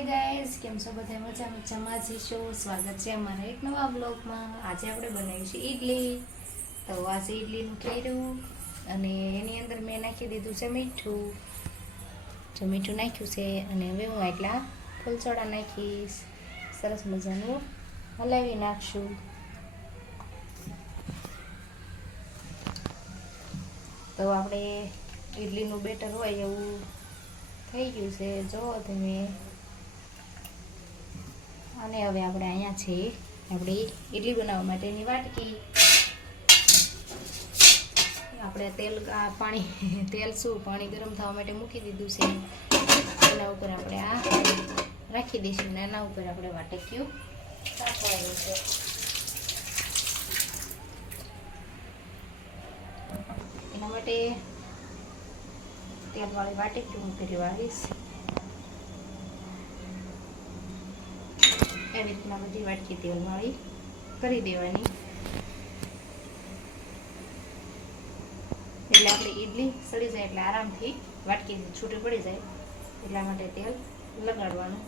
Hi guys કેમ છો બધા મજા મજામાં છો સ્વાગત છે અમારા એક નવા બ્લોગમાં આજે આપણે બનાવીશું ઈડલી. તો આજે ઈડલીનું ઠેરું અને એની અંદર મેં નાખી દીધું છે મીઠું. જો મીઠું નાખ્યું છે અને હવે હું એટલા ફૂલસોડા નાખીશ. સરસ મજાનું હલાવી નાખશું. તો આપણે ઈડલીનું બેટર હોય એવું થઈ ગયું છે. જો તમે અને હવે આપણે અહીંયા છે આપણે ઈડલી બનાવવા માટેની વાટકી. આપણે તેલ, આ પાણી, તેલ શું, પાણી ગરમ થવા માટે મૂકી દીધું છે. એના ઉપર આપણે આ રાખી દઈશું ને એના ઉપર આપણે વાટક્યું રાખવાનું છે. એના માટે તેલવાળી વાટકી હું કરી વાળીશ એવી રીતના બધી વાટકી તેલવાળી કરી દેવાની. એટલે આપણે ઈડલી સડી જાય એટલે આરામથી વાટકી છૂટી પડી જાય. એટલા માટે તેલ લગાડવાનું.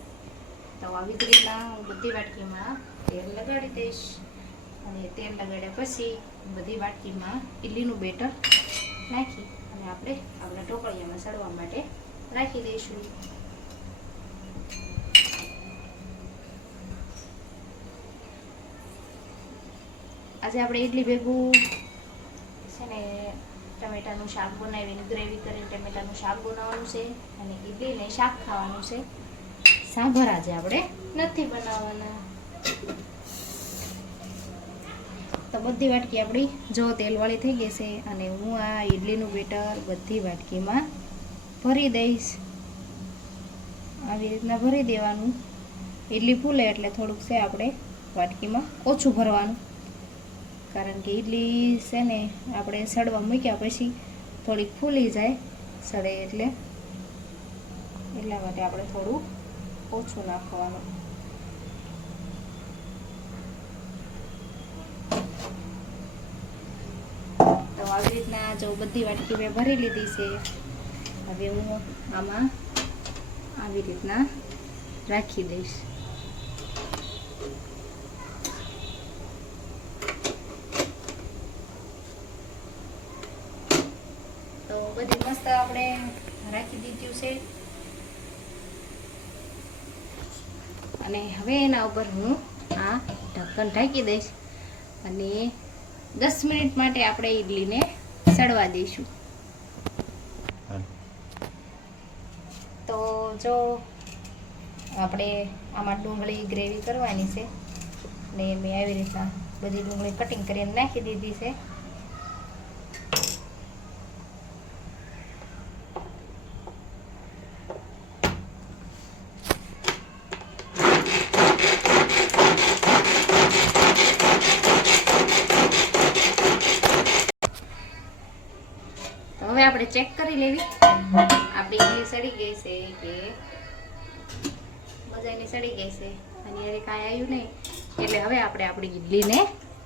તો આવી જ રીતના હું બધી વાટકીમાં તેલ લગાડી દઈશ. અને તેલ લગાડ્યા પછી બધી વાટકીમાં ઈડલીનું બેટર નાખી અને આપણે આપણા ઢોકળિયામાં સડવા માટે રાખી દઈશું. આજે આપણે ઇડલી ભેગું છે ને, ટમેટાનું શાક બનાવીને, ગ્રેવી કરીને ટમેટાનું શાક બનાવવાનું છે અને ઇડલીને શાક ખાવાનું છે. સાંભર આજે આપણે નથી બનાવવાના. તો બધી વાટકી આપણી જો તેલવાળી થઈ ગઈ છે અને હું આ ઈડલીનું બેટર બધી વાટકીમાં ભરી દઈશ. આવી રીતના ભરી દેવાનું. ઈડલી ફૂલે એટલે થોડુંક છે આપણે વાટકીમાં ઓછું ભરવાનું. કારણ કે ઈડલી છે ને આપણે સડવા મૂક્યા પછી થોડીક ફૂલી જાય સડે એટલે. એટલા માટે આપણે થોડું ઓછું નાખવાનું. તો આવી રીતના જો બધી વાટકી મેં ભરી લીધી છે, હવે હું આમાં આવી રીતના રાખી દઈશ તો બધી મસ્ત આપણે રાખી દીધું છે. અને હવે એના ઉપર હું આ ઢક્કન ઢાંકી દઈશ અને દસ મિનિટ માટે આપણે ઈડલીને સડવા દઈશું. તો જો આપણે આમાં ડુંગળી ગ્રેવી કરવાની છે. ને મેં આવી રીતના બધી ડુંગળી કટિંગ કરીને નાખી દીધી છે. આપણે ચેક કરી લેવી. આપણી ઈડલી સડી ગઈ છે કે મજાની સડી ગઈ છે. અને હવે કાંઈ આવ્યું નહીં. એટલે હવે આપણે આપણી ઈડલીને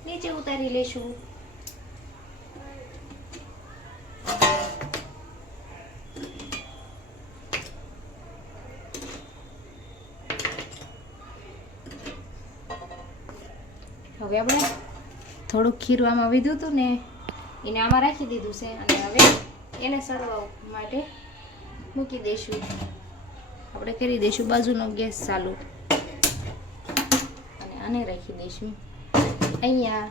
નીચે ઉતારી લઈશું હવે આપણે થોડુંક ખીરવામાં વીધું હતું ને, એને આમાં રાખી દીધું છે. અને હવે એને સારવા માટે મૂકી દઈશું. આપણે કરી દઈશું બાજુનો ગેસ ચાલુ. અને આને રાખી દઈશું. અહીંયા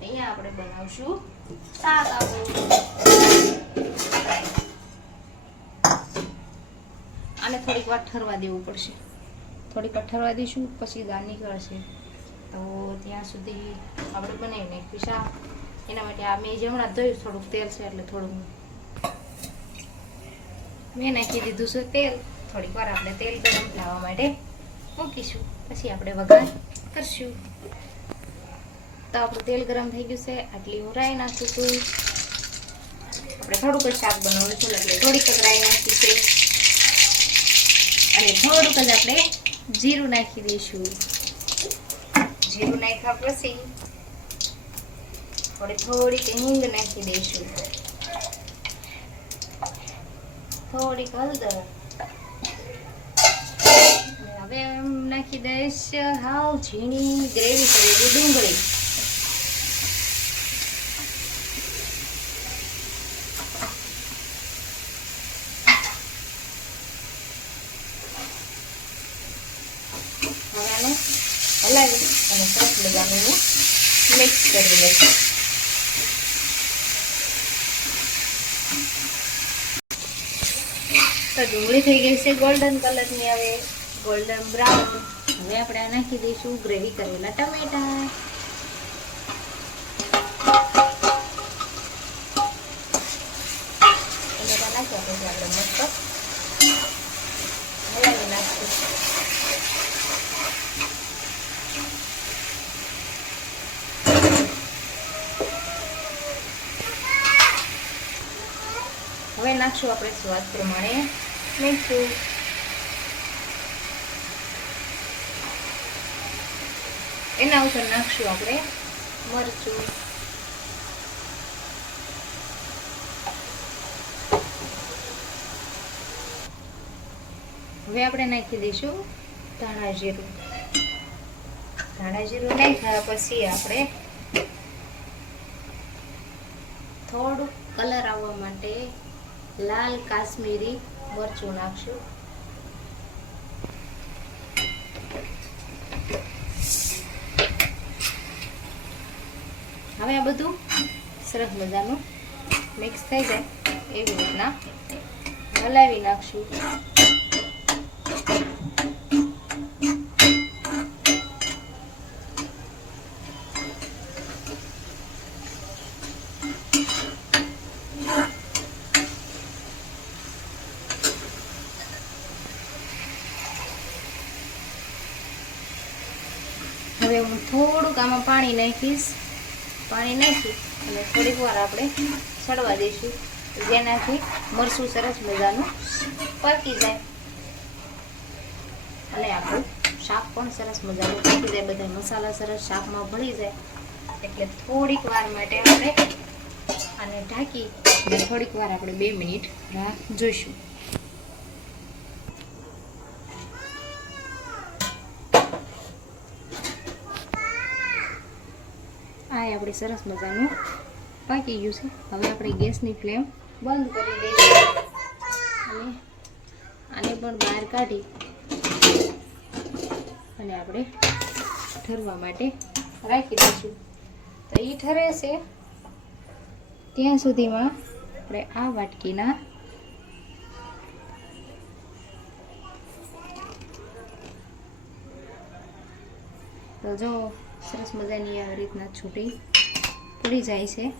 અહીંયા આપણે બનાવશું આવું આને થોડીક વાર ઠરવા દેવું પડશે. થોડીક વાર ઠરવા દઈશું, પછી દાળ નીકળશે. તો ત્યાં સુધી આપણે બનાવી નાખીશું એના માટે આ મેં જે હમણાં ધોયું થોડુંક તેલ છે એટલે થોડું મેં નાખી દીધું છે તેલ. થોડીક વાર આપણે તેલ ગરમ લાવવા માટે મૂકીશું. પછી આપણે વઘાર કરશું. તો આપણું તેલ ગરમ થઈ ગયું છે. આટલી હું રાઈ નાખીશું આપણે થોડુંક જ શાક બનાવવું છે. એટલે થોડીક જ રાઈ નાખી છે. અને થોડુંક જ આપણે જીરું નાખી દઈશું. જીરું નાખ્યા પછી થોડી થોડીક હિંગ નાખી દઈશું. થોડીક હળદર. એમ નાખી દઈશ હાવ ઝીણી ગ્રેવી કરેલી ડુંગળી. હવે હલાવી અને સરસ મજાનું મિક્સ કરી દઈશું ડુંગળી થઈ ગઈ છે ગોલ્ડન કલરની હવે ગોલ્ડન બ્રાઉન હવે આપણે આ નાખી દઈશું ગ્રેવી કરેલા ટમેટા. હવે નાખશું આપણે સ્વાદ પ્રમાણે. મીઠું એના ઉપર નાખશું આપણે મરચું. હવે આપણે નાખી દઈશું ધાણા જીરું. ધાણા જીરું નાખ્યા પછી આપણે થોડું કલર આવવા માટે લાલ કાશ્મીરી મરચું નાખશું. હવે આ બધું સરસ મજાનું મિક્સ થઈ જાય. એવી રીતના હલાવી નાખશું. હવે હું થોડુંક આમાં પાણી નાખીશ. પાણી નાખી અને થોડીક વાર આપણે સડવા દઈશું. જેનાથી મરસું સરસ મજાનું પાકી જાય. અને આપણું શાક પણ સરસ મજાનું પાકી જાય. બધા મસાલા સરસ શાકમાં ભળી જાય. એટલે થોડીક વાર માટે આપણે આને ઢાંકી થોડીક વાર આપણે બે મિનિટ રાહ જોઈશું. આ આપણે સરસ મજાનું પાકી ગયું છે. હવે આપણે ગેસની ફ્લેમ બંધ કરી અને આને પણ બહાર કાઢી અને આપણે ઠરવા માટે રાખી દઈશું. તો એ ઠરે છે. ત્યાં સુધીમાં આપણે આ વાટકીના તો જો સરસ મજાની આવી રીતના છૂટી પડી જાય છે.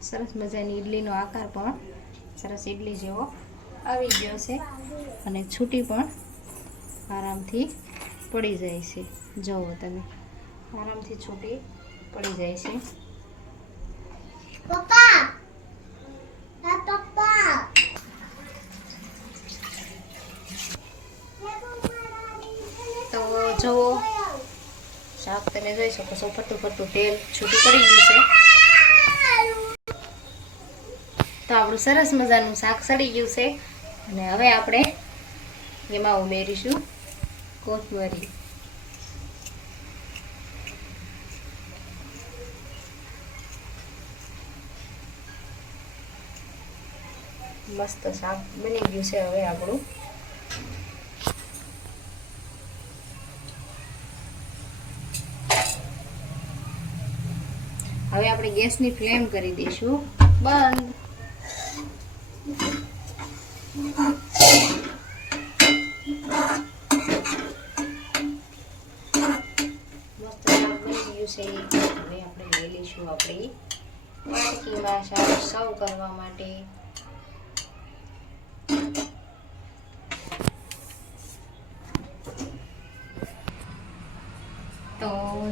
સરસ મજાની ઈડલીનો આકાર પણ સરસ ઈડલી જેવો આવી ગયો છે અને છૂટી પણ આરામથી પડી જાય છે. જુઓ તમે, આરામથી છૂટી પડી જાય છે. પપ્પા પપ્પા તો જુઓ, શાક તમે જોઈ શકો છો ફરતું ફરતું તેલ છૂટું પડી ગયું છે. તો આપણું સરસ મજાનું શાક સડી ગયું છે. અને હવે આપણે એમાં ઉમેરીશું કોથમરી. મસ્ત શાક બની ગયું છે હવે આપણું. હવે આપણે ગેસની ફ્લેમ કરી દઈશું. બંધ. મસ્ત શાક બની ગયું છે. હવે આપણે લઈ લઈશું આપણી વાટકીમાં સર્વ કરવા માટે.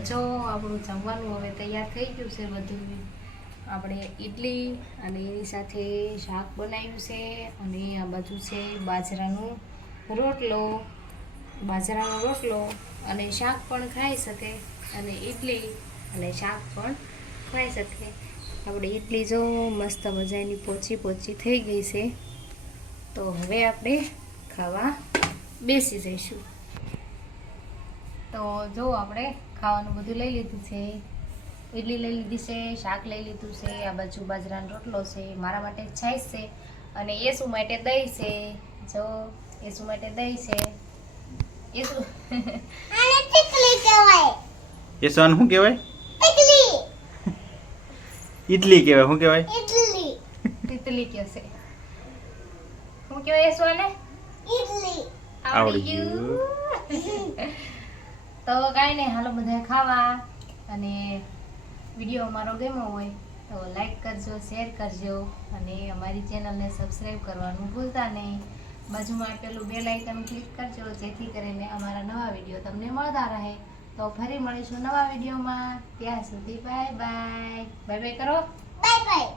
જો આપણું જમવાનું હવે તૈયાર થઈ ગયું છે બધું. આપણે ઈડલી અને એની સાથે શાક બનાવ્યું છે અને આ બાજુ છે બાજરાનું રોટલો. બાજરાનો રોટલો અને શાક પણ ખાઈ શકે અને ઈડલી અને શાક પણ ખાઈ શકે. આપણે ઇડલી જો મસ્ત મજાની પોચી પોચી થઈ ગઈ છે, તો હવે આપણે ખાવા બેસી જઈશું. તો જો આપણે ખાવાનું બધું લઈ લીધું છે. ઇડલી લઈ લીધી છે શાક લઈ લીધું છે આ બાજુ બાજરાનો રોટલો છે મારા માટે છાશ છે અને એસુ માટે દહીં છે. જો એસુ માટે દહીં છે. એસુ આને ટીકલી કહેવાય. શું કહેવાય? ટીકલી. ઈડલી કહેવાય શું કહેવાય? ઇડલી છે. કહેવાય એસુ આને? ઇડલી આવડી ગયું તો કાંઈ નહીં, હાલો બધા ખાવા. અને વીડિયો અમારો ગમ્યો હોય તો લાઈક કરજો શેર કરજો અને અમારી ચેનલને સબસ્ક્રાઈબ કરવાનું ભૂલતા નહીં. બાજુમાં પેલું બે લાઇકન ક્લિક કરજો, જેથી કરીને અમારા નવા વીડિયો તમને મળતા રહે. તો ફરી મળીશું નવા વિડીયોમાં. ત્યાં સુધી બાય બાય બાય બાય કરો. Bye bye